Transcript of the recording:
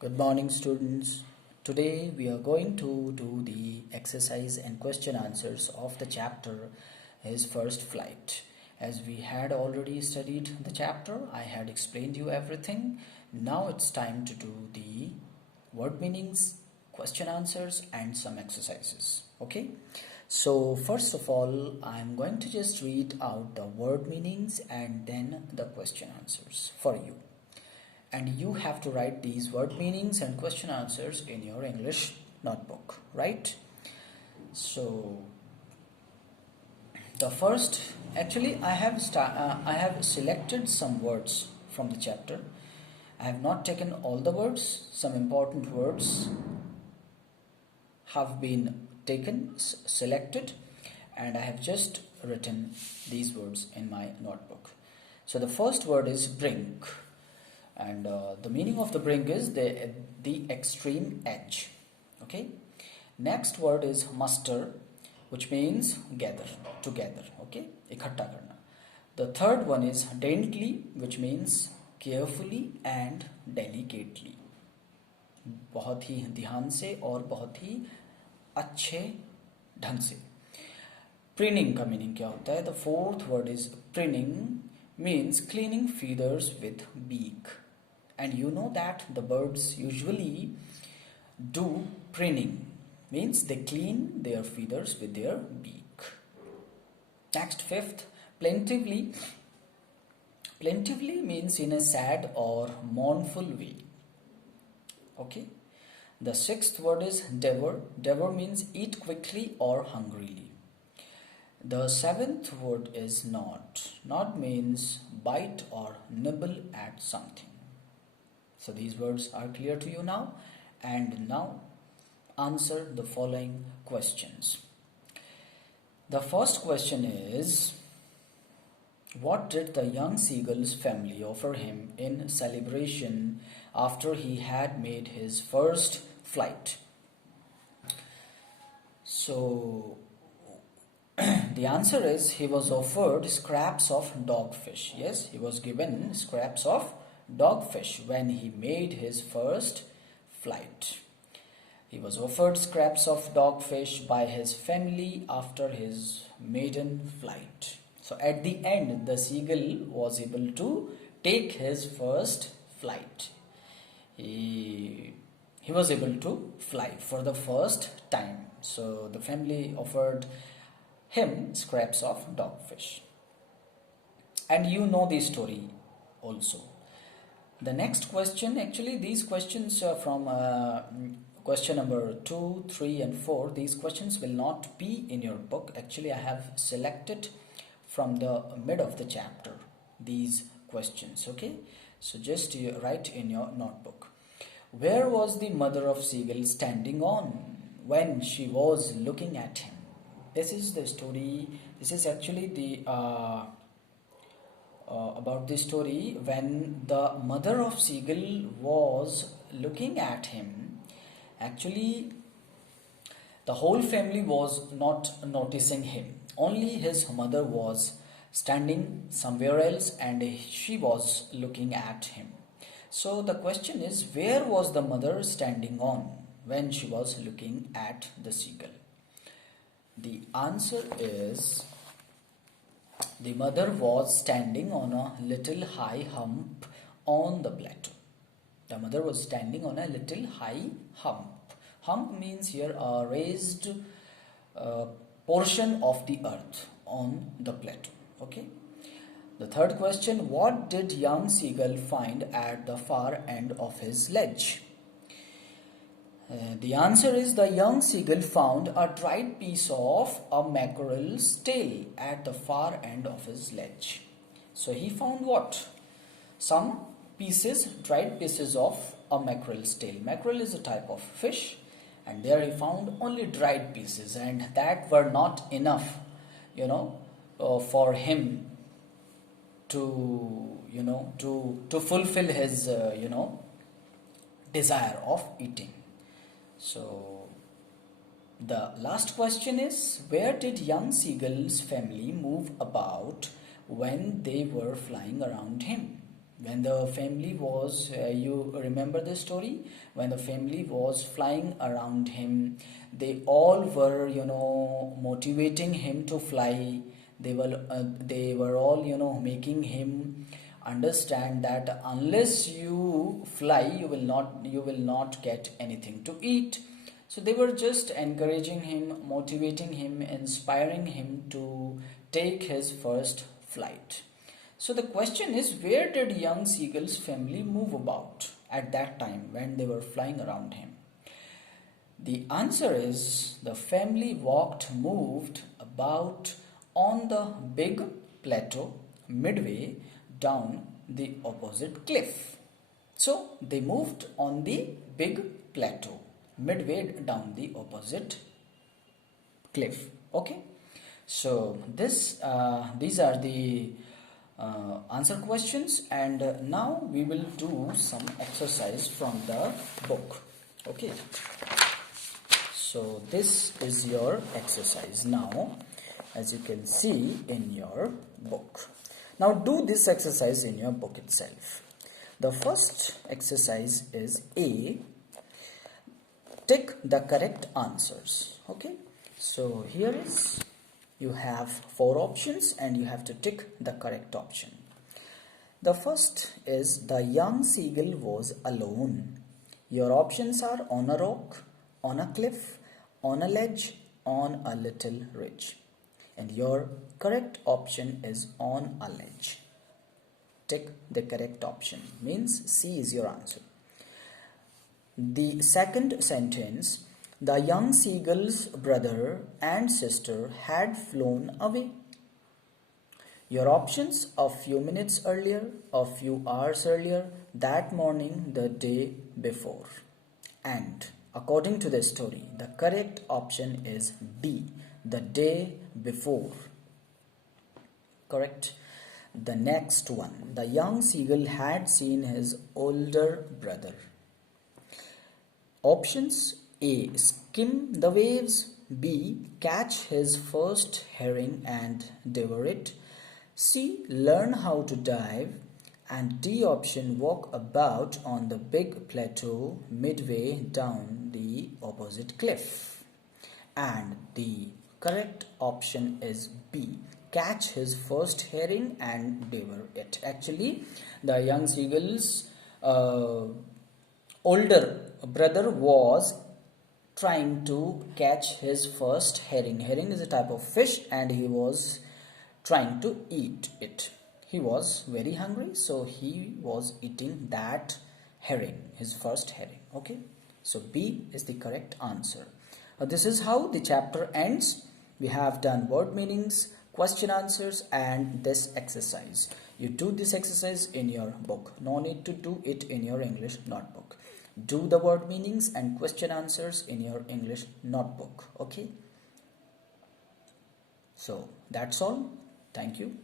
Good morning, students. Today we are going to do the exercise and question answers of the chapter His First Flight. As we had already studied the chapter, I had explained you everything. Now it's time to do the word meanings, question answers, and some exercises. Okay? So, first of all, I'm going to just read out the word meanings and then the question answers for you, and you have to write these word meanings and question answers in your English notebook, right? So the first, actually I have selected some words from the chapter. I have not taken all the words. Some important words have been taken, selected, and I have just written these words in my notebook. So the first word is brink, and the meaning of the brink is the extreme edge. Okay. Next word is muster, which means gather, together. Okay, ikhatta karna. The third one is daintily, which means carefully and delicately, बहुत ही ध्यान से और बहुत ही अच्छे ढंग से. Preening का meaning क्या होता है? The fourth word is preening, means cleaning feathers with beak, and you know that the birds usually do preening, means they clean their feathers with their beak. Next, fifth, plaintively. Plaintively means in a sad or mournful way. Okay. The sixth word is devour. Devour means eat quickly or hungrily. The seventh word is gnawed. Gnawed means bite or nibble at something. So these words are clear to you now, and now answer the following questions. The first question is, what did the young seagull's family offer him in celebration after he had made his first flight? So the answer is he was offered scraps of dogfish. Yes, he was given scraps of dogfish when he made his first flight. He was offered scraps of dogfish by his family after his maiden flight. So at the end, the seagull was able to take his first flight. He was able to fly for the first time. So the family offered him scraps of dogfish. And you know the story also. The next question, actually these questions from question number 2, 3 and 4, these questions will not be in your book. Actually I have selected from the mid of the chapter these questions. Okay, so just write in your notebook. Where was the mother of seagull standing on when she was looking at him? This is the story. This is actually the about the story when the mother of seagull was looking at him. Actually, the whole family was not noticing him. Only his mother was standing somewhere else and she was looking at him. So the question is, where was the mother standing on when she was looking at the seagull? The answer is, the mother was standing on a little high hump on the plateau. The mother was standing on a little high hump. Hump means here a raised portion of the earth on the plateau. Okay. The third question, what did young seagull find at the far end of his ledge? The answer is, the young seagull found a dried piece of a mackerel's tail at the far end of his ledge. So he found what? Some pieces, dried pieces of a mackerel's tail. Mackerel is a type of fish, and there he found only dried pieces, and that were not enough, for him to, to fulfill his, desire of eating. So the last question is, where did young seagull's family move about when they were flying around him? when the family was, you remember the story, when the family was flying around him, they all were, motivating him to fly. They were all, making him understand that unless you fly, you will not get anything to eat. So they were just encouraging him, motivating him, inspiring him to take his first flight. So the question is, where did young Seagull's family move about at that time when they were flying around him? The answer is, the family moved about on the big plateau midway down the opposite cliff. So they moved on the big plateau midway down the opposite cliff. Okay. So these are the answer questions, and now we will do some exercise from the book. Okay. So this is your exercise now, as you can see in your book. Now do this exercise in your book itself. The first exercise is A. Tick the correct answers. Okay. So here is, you have 4 options and you have to tick the correct option. The first is, the young seagull was alone. Your options are on a rock, on a cliff, on a ledge, on a little ridge. And your correct option is on a ledge. Tick the correct option, means C is your answer. The second sentence, the young seagull's brother and sister had flown away. Your options: a few minutes earlier, a few hours earlier, that morning, the day before. And according to the story, the correct option is D, the day before. Correct. The next one, the young seagull had seen his older brother. Options: A. Skim the waves. B. Catch his first herring and devour it. C. Learn how to dive. And D option, walk about on the big plateau midway down the opposite cliff. And the correct option is B. Catch his first herring and devour it. Actually, the young seagull's older brother was trying to catch his first herring. Herring is a type of fish and he was trying to eat it. He was very hungry, so he was eating that herring, his first herring. Okay, so B is the correct answer. This is how the chapter ends. We have done word meanings, question answers, and this exercise. You do this exercise in your book. No need to do it in your English notebook. Do the word meanings and question answers in your English notebook. Okay. So that's all. Thank you.